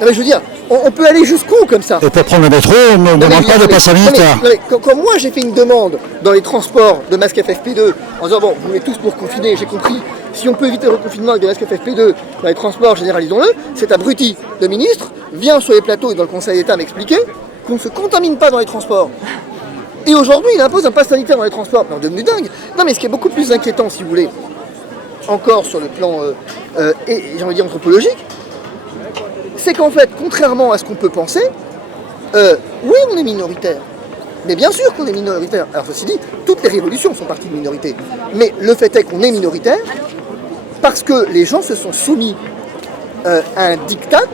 Non, mais je veux dire, on peut aller jusqu'où comme ça? Et pour prendre le métro, on ne demande pas de passe sanitaire. Quand moi j'ai fait une demande dans les transports de masque FFP2 en disant bon, vous voulez tous pour confiner, j'ai compris, si on peut éviter le reconfinement avec des masques FFP2 dans les transports, généralisons-le, cet abruti de ministre vient sur les plateaux et dans le Conseil d'État m'expliquer qu'on ne se contamine pas dans les transports. Et aujourd'hui, il impose un pass sanitaire dans les transports. Mais on est devenu dingue. Non, mais ce qui est beaucoup plus inquiétant, si vous voulez, encore sur le plan, j'ai envie de dire anthropologique, c'est qu'en fait, contrairement à ce qu'on peut penser, oui, on est minoritaire. Mais bien sûr qu'on est minoritaire. Alors ceci dit, toutes les révolutions sont parties de minorité. Mais le fait est qu'on est minoritaire parce que les gens se sont soumis à un diktat,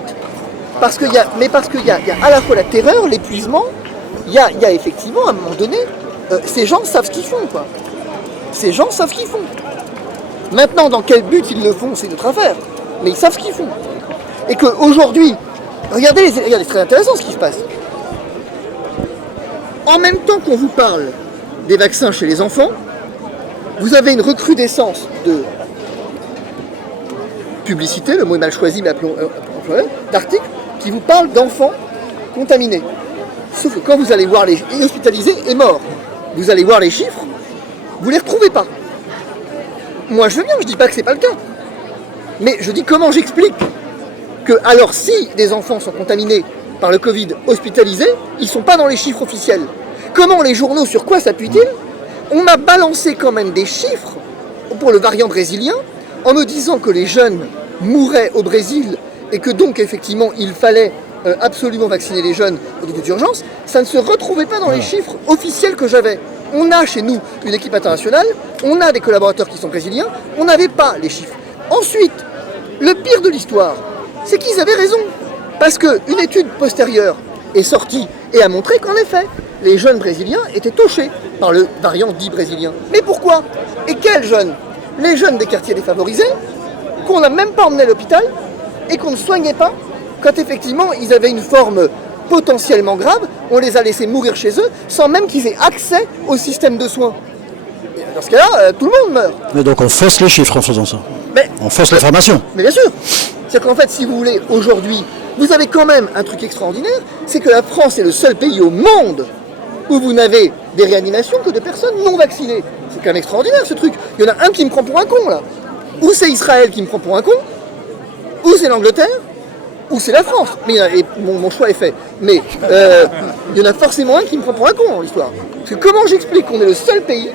parce qu'il y a à la fois la terreur, l'épuisement, il y a effectivement, à un moment donné, ces gens savent ce qu'ils font, quoi. Ces gens savent ce qu'ils font. Maintenant, dans quel but ils le font, c'est notre affaire. Mais ils savent ce qu'ils font. Et qu'aujourd'hui, regardez, c'est très intéressant ce qui se passe. En même temps qu'on vous parle des vaccins chez les enfants, vous avez une recrudescence de publicité, le mot est mal choisi, mais appelons d'articles qui vous parlent d'enfants contaminés. Sauf que quand vous allez voir les hospitalisés et morts, vous allez voir les chiffres, vous ne les retrouvez pas. Moi je veux bien, je ne dis pas que ce n'est pas le cas. Mais je dis comment j'explique que, alors si des enfants sont contaminés par le Covid hospitalisés, ils ne sont pas dans les chiffres officiels. Comment les journaux, sur quoi s'appuient-ils? On m'a balancé quand même des chiffres pour le variant brésilien en me disant que les jeunes mouraient au Brésil et que donc effectivement il fallait absolument vacciner les jeunes au niveau d'urgence. Ça ne se retrouvait pas dans les chiffres officiels que j'avais. On a chez nous une équipe internationale, on a des collaborateurs qui sont brésiliens, on n'avait pas les chiffres. Ensuite, le pire de l'histoire, c'est qu'ils avaient raison. Parce qu'une étude postérieure est sortie et a montré qu'en effet, les jeunes brésiliens étaient touchés par le variant dit brésilien. Mais pourquoi? Et quels jeunes? Les jeunes des quartiers défavorisés, qu'on n'a même pas emmenés à l'hôpital et qu'on ne soignait pas quand effectivement ils avaient une forme potentiellement grave, on les a laissés mourir chez eux sans même qu'ils aient accès au système de soins. Et dans ce cas-là, tout le monde meurt. Mais donc on fausse les chiffres en faisant ça. Mais, on fausse l'information. Mais bien sûr. C'est-à-dire qu'en fait, si vous voulez, aujourd'hui, vous avez quand même un truc extraordinaire, c'est que la France est le seul pays au monde où vous n'avez des réanimations que de personnes non vaccinées. C'est quand même extraordinaire ce truc. Il y en a un qui me prend pour un con là. Ou c'est Israël qui me prend pour un con, ou c'est l'Angleterre, ou c'est la France. Mais mon choix est fait. Mais il y en a forcément un qui me prend pour un con dans l'histoire. Parce que comment j'explique qu'on est le seul pays?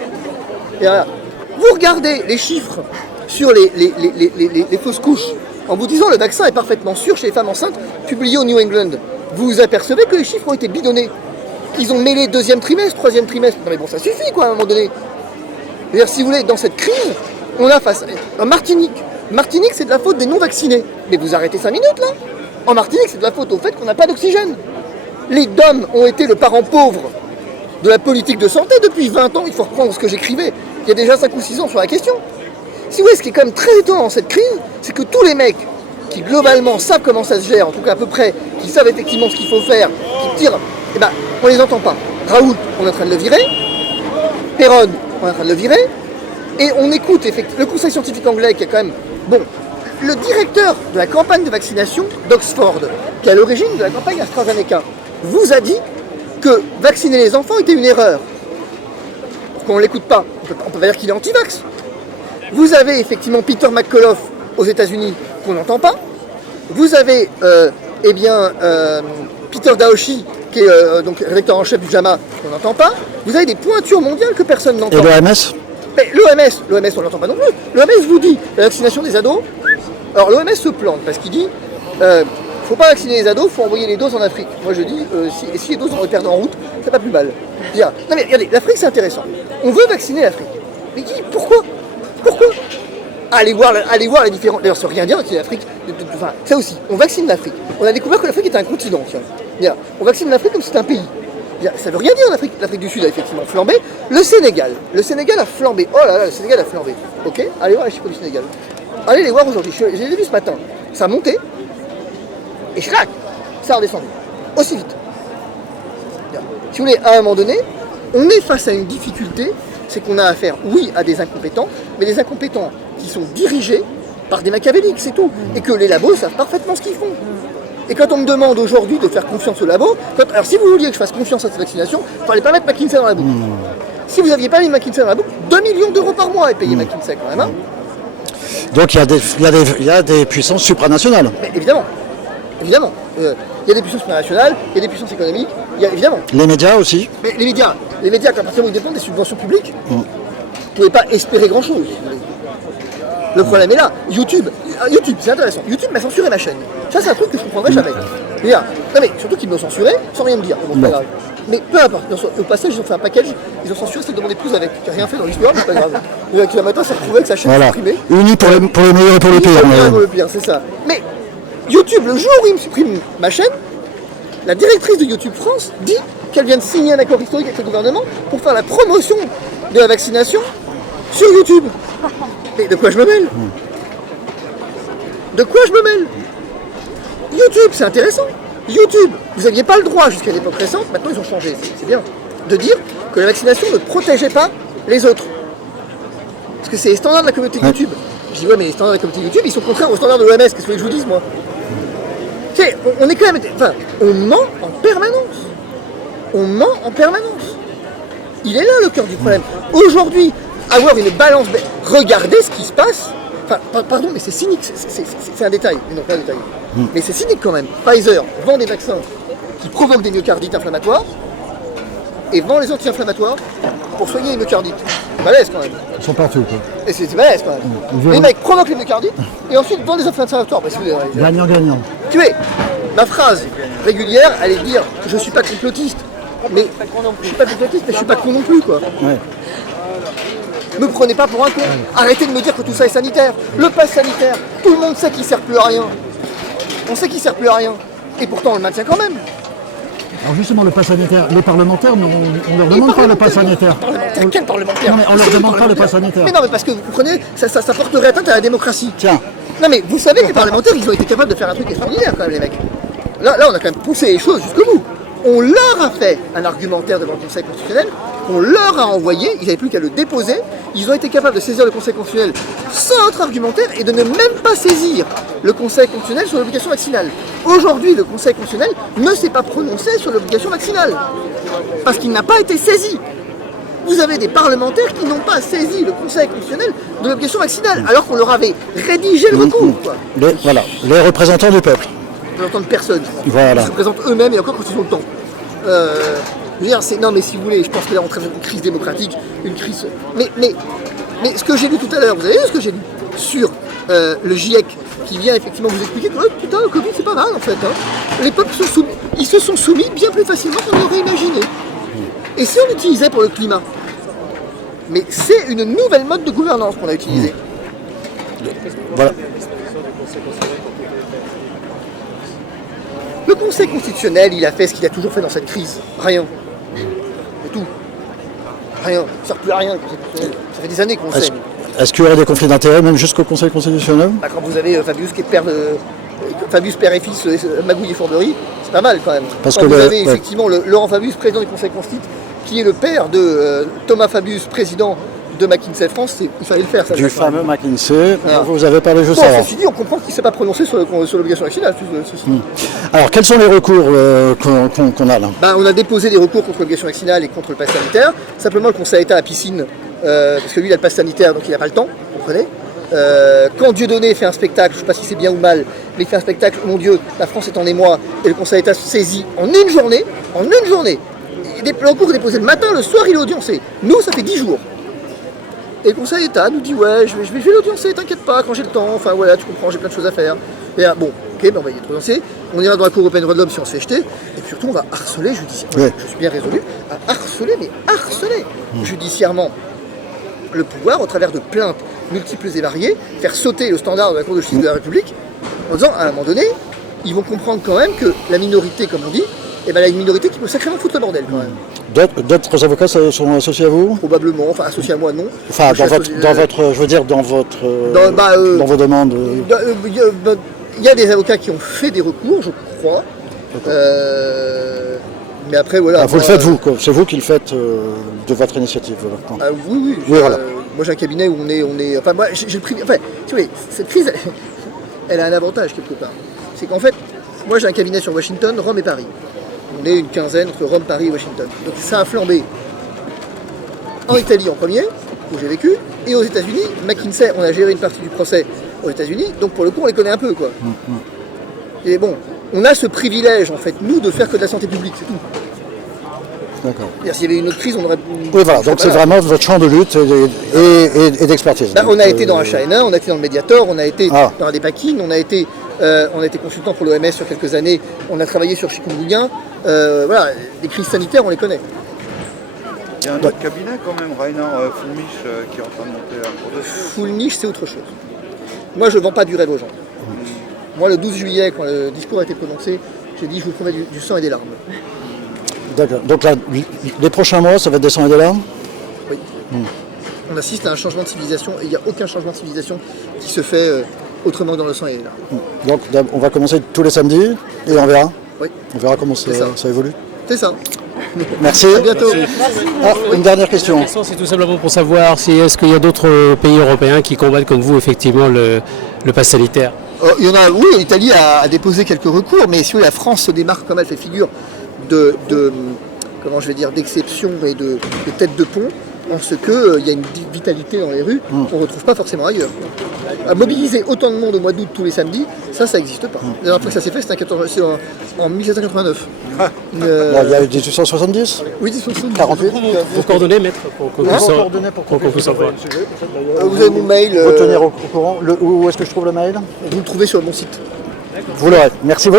Et voilà. Vous regardez les chiffres sur les fausses couches en vous disant le vaccin est parfaitement sûr chez les femmes enceintes, publié au New England. Vous vous apercevez que les chiffres ont été bidonnés. Qu'ils ont mêlé deuxième trimestre, troisième trimestre. Non mais bon, ça suffit quoi à un moment donné. C'est-à-dire, si vous voulez, dans cette crise, on a face à Martinique. Martinique, c'est de la faute des non-vaccinés. Mais vous arrêtez 5 minutes là. En Martinique, c'est de la faute au fait qu'on n'a pas d'oxygène. Les DOM ont été le parent pauvre de la politique de santé depuis 20 ans. Il faut reprendre ce que j'écrivais il y a déjà 5 ou 6 ans sur la question. Si vous voulez, ce qui est quand même très étonnant dans cette crise, c'est que tous les mecs qui globalement savent comment ça se gère, en tout cas à peu près, qui savent effectivement ce qu'il faut faire, qui tirent, eh ben, on les entend pas. Raoult, on est en train de le virer. Perron, on est en train de le virer. Et on écoute le conseil scientifique anglais qui est quand même... Bon, le directeur de la campagne de vaccination d'Oxford, qui est à l'origine de la campagne AstraZeneca, vous a dit que vacciner les enfants était une erreur. Pourquoi on ne l'écoute pas? On peut pas dire qu'il est anti-vax. Vous avez effectivement Peter McCullough aux États-Unis qu'on n'entend pas. Vous avez Peter Daoshi qui est donc rédacteur en chef du JAMA qu'on n'entend pas. Vous avez des pointures mondiales que personne n'entend. Et l'OMS? L'OMS on n'entend pas non plus. L'OMS vous dit la vaccination des ados. Alors l'OMS se plante parce qu'il dit faut pas vacciner les ados, faut envoyer les doses en Afrique. Moi je dis si les doses on les perd en route, c'est pas plus mal. Non mais regardez, l'Afrique c'est intéressant. On veut vacciner l'Afrique. Mais qui? Pourquoi? Allez voir les différents... D'ailleurs, ça ne veut rien dire que l'Afrique... Enfin, ça aussi, on vaccine l'Afrique. On a découvert que l'Afrique était un continent, tiens. On vaccine l'Afrique comme si c'était un pays. Ça ne veut rien dire l'Afrique. L'Afrique du Sud a effectivement flambé. Le Sénégal a flambé. Oh là là, le Sénégal a flambé. Ok? Allez voir les chiffres du Sénégal. Allez les voir aujourd'hui. Je les ai vus ce matin. Ça a monté. Et chlac, ça a redescendu. Aussi vite. Si vous voulez, à un moment donné, on est face à une difficulté. C'est qu'on a affaire, oui, à des incompétents, mais des incompétents qui sont dirigés par des machiavéliques, c'est tout. Et que les labos savent parfaitement ce qu'ils font. Et quand on me demande aujourd'hui de faire confiance au labo, alors si vous vouliez que je fasse confiance à cette vaccination, il ne fallait pas mettre McKinsey dans la boucle. Si vous n'aviez pas mis McKinsey dans la boucle, 2 millions d'euros par mois est payé McKinsey quand même. Hein. Donc il y a des puissances supranationales. Mais évidemment. Il y a des puissances internationales, il y a des puissances économiques, évidemment. Les médias aussi. Mais les médias, quand partir où ils dépendent des subventions publiques, vous ne pouvez pas espérer grand-chose. Le problème est là. YouTube, c'est intéressant. YouTube m'a censuré ma chaîne. Ça, c'est un truc que je ne comprendrai jamais. Non mais surtout qu'ils m'ont censuré sans rien me dire. Bon, c'est pas grave. Mais peu importe. Au passage, ils ont fait un package. Ils ont censuré cette demande d'épouse avec qui n'a rien fait dans l'histoire, mais c'est pas grave. Le matin, s'est retrouvé avec sa chaîne supprimée. Unis pour le meilleur et pour le pire. Pour le pire, c'est ça. Mais YouTube, le jour où il me supprime ma chaîne, la directrice de YouTube France dit qu'elle vient de signer un accord historique avec le gouvernement pour faire la promotion de la vaccination sur YouTube. Mais de quoi je me mêle? De quoi je me mêle? YouTube, c'est intéressant. YouTube, vous n'aviez pas le droit jusqu'à l'époque récente, maintenant ils ont changé, c'est bien, de dire que la vaccination ne protégeait pas les autres. Parce que c'est les standards de la communauté YouTube. Je dis ouais, mais les standards de la communauté YouTube, ils sont contraires aux standards de l'OMS, qu'est-ce que je vous dise moi? Tu sais, on est quand même... Enfin, on ment en permanence. On ment en permanence. Il est là le cœur du problème. Aujourd'hui, avoir une balance... Regardez ce qui se passe. Enfin, pardon, mais c'est cynique. C'est un détail. Non, pas un détail. Mais c'est cynique quand même. Pfizer vend des vaccins qui provoquent des myocardites inflammatoires et vend les anti-inflammatoires pour soigner les myocardites. C'est balèze quand même. Ils sont partout, quoi. Et c'est balèze quand même. Les mecs provoquent les myocardites et ensuite vendent des anti-inflammatoires. Gagnant-gagnant. Tu es. Ma phrase régulière, elle est de dire je suis pas complotiste. Mais je suis pas complotiste, mais je suis pas con non plus, quoi. Ouais. Me prenez pas pour un con. Arrêtez de me dire que tout ça est sanitaire. Le pass sanitaire, tout le monde sait qu'il sert plus à rien. On sait qu'il sert plus à rien. Et pourtant on le maintient quand même. Alors justement, le pass sanitaire, les parlementaires, on leur demande pas le pass sanitaire. Quel parlementaire? Non mais on leur demande pas le pass sanitaire. Mais non, mais parce que vous comprenez, ça porterait atteinte à la démocratie. Tiens. Non mais vous savez que les parlementaires, ils ont été capables de faire un truc extraordinaire quand même, les mecs. Là on a quand même poussé les choses jusqu'au bout. On leur a fait un argumentaire devant le Conseil constitutionnel, on leur a envoyé, ils n'avaient plus qu'à le déposer, ils ont été capables de saisir le Conseil constitutionnel sans autre argumentaire et de ne même pas saisir le Conseil constitutionnel sur l'obligation vaccinale. Aujourd'hui, le Conseil constitutionnel ne s'est pas prononcé sur l'obligation vaccinale, parce qu'il n'a pas été saisi. Vous avez des parlementaires qui n'ont pas saisi le Conseil constitutionnel de l'obligation vaccinale, alors qu'on leur avait rédigé le recours. Quoi. Les représentants du peuple. Ils n'entendent personne. Voilà. Ils se représentent eux-mêmes et encore quand ils ont le temps. Je veux dire, non mais si vous voulez, je pense que là on traverse une crise démocratique, une crise... Mais ce que j'ai lu tout à l'heure, vous avez vu ce que j'ai lu sur le GIEC qui vient effectivement vous expliquer que putain, le Covid c'est pas mal en fait. Hein. Les peuples sont soumis, ils se sont soumis bien plus facilement qu'on l'aurait imaginé. Et si on l'utilisait pour le climat? Mais c'est une nouvelle mode de gouvernance qu'on a utilisée. Voilà. Le Conseil constitutionnel, il a fait ce qu'il a toujours fait dans cette crise. Rien. C'est tout. Rien. Ça ne sert plus à rien, le Conseil constitutionnel. Ça fait des années qu'on le sait. Est-ce qu'il y aurait des conflits d'intérêts, même jusqu'au Conseil constitutionnel? Quand vous avez Fabius qui est père et fils, Magouille et Fourberie, c'est pas mal quand même. Parce quand que vous avez effectivement Laurent Fabius, président du Conseil constitutionnel, qui est le père de Thomas Fabius, président de McKinsey France, il fallait le faire. Ça, du fameux McKinsey, ah. Vous avez parlé juste avant. avant. Ceci dit, on comprend qu'il ne s'est pas prononcé sur l'obligation vaccinale. Alors, quels sont les recours qu'on a là? On a déposé des recours contre l'obligation vaccinale et contre le pass sanitaire. Simplement, le Conseil d'État à piscine, parce que lui, il a le pass sanitaire, donc il n'a pas le temps, vous comprenez. Quand Dieudonné fait un spectacle, je ne sais pas si c'est bien ou mal, mais il fait un spectacle, mon Dieu, la France est en émoi, et le Conseil d'État se saisit en une journée. Le recours est déposé le matin, le soir, il est audiencé. Nous, ça fait 10 jours. Et le Conseil d'État nous dit ouais, je vais l'audiencer, t'inquiète pas, quand j'ai le temps, enfin voilà, tu comprends, j'ai plein de choses à faire. Et là, bon, ok, on va y être audiencé, on ira dans la Cour européenne des droits de l'homme si on se fait jeter, et puis surtout on va harceler judiciairement, je suis bien résolu, à harceler judiciairement le pouvoir au travers de plaintes multiples et variées, faire sauter le standard de la Cour de justice de la République, en disant à un moment donné, ils vont comprendre quand même que la minorité, comme on dit, il y a une minorité qui peut sacrément foutre le bordel quand même. D'autres avocats sont associés à vous? Probablement, enfin associés à moi non. Enfin, dans vos demandes. Il y a des avocats qui ont fait des recours, je crois. Mais après, voilà. Vous le faites vous, c'est vous qui le faites de votre initiative. Voilà. Oui. Voilà. Moi j'ai un cabinet où on est. Enfin, moi j'ai le prix. Enfin, tu vois, cette crise, elle a un avantage quelque part. C'est qu'en fait, Moi j'ai un cabinet sur Washington, Rome et Paris. On est une quinzaine entre Rome, Paris et Washington. Donc ça a flambé en Italie en premier, où j'ai vécu, et aux États-Unis. McKinsey, on a géré une partie du procès aux États-Unis, donc pour le coup on les connaît un peu, quoi. Et bon, on a ce privilège en fait, nous, de faire que de la santé publique, c'est tout. D'accord. S'il y avait une autre crise, on aurait... Oui, voilà, donc c'est vraiment votre champ de lutte et d'expertise. Bah, on a été dans HAN1, on a été dans le Mediator, on a été Ah. dans des packings, on a été consultant pour l'OMS sur quelques années, on a travaillé sur chikungunya. Voilà, les crises sanitaires, on les connaît. Il y a un autre cabinet quand même, Rainer Fulmich, qui est en train de monter un gros dossier. Full niche, c'est autre chose. Moi, je ne vends pas du rêve aux gens. Moi, le 12 juillet, quand le discours a été prononcé, j'ai dit je vous promets du sang et des larmes. D'accord. Donc là, les prochains mois, ça va être des sangs et des larmes. Oui. On assiste à un changement de civilisation et il n'y a aucun changement de civilisation qui se fait autrement que dans le sang et les larmes. Donc on va commencer tous les samedis et on verra. Oui, On verra comment ça évolue. c'est ça. Merci. À bientôt. Ah, une dernière question. La question, c'est tout simplement pour savoir si est-ce qu'il y a d'autres pays européens qui combattent comme vous effectivement le pass sanitaire. Il y en a, oui, l'Italie a déposé quelques recours, mais si la France se démarque comme elle fait figure comment je vais dire, d'exception et de tête de pont, en ce qu'il y a une vitalité dans les rues qu'on ne retrouve pas forcément ailleurs. À mobiliser autant de monde au mois d'août tous les samedis, ça n'existe pas. La dernière fois que ça s'est fait, c'était en 1789. Bon, il y a eu 1870, Oui, 1870. 48. Vos coordonnées, maître, pour qu'on puisse savoir. Vous avez mon mail, Vous tenir au courant. Où est-ce que je trouve le mail? vous le trouvez sur mon site. Vous l'aurez. Merci beaucoup.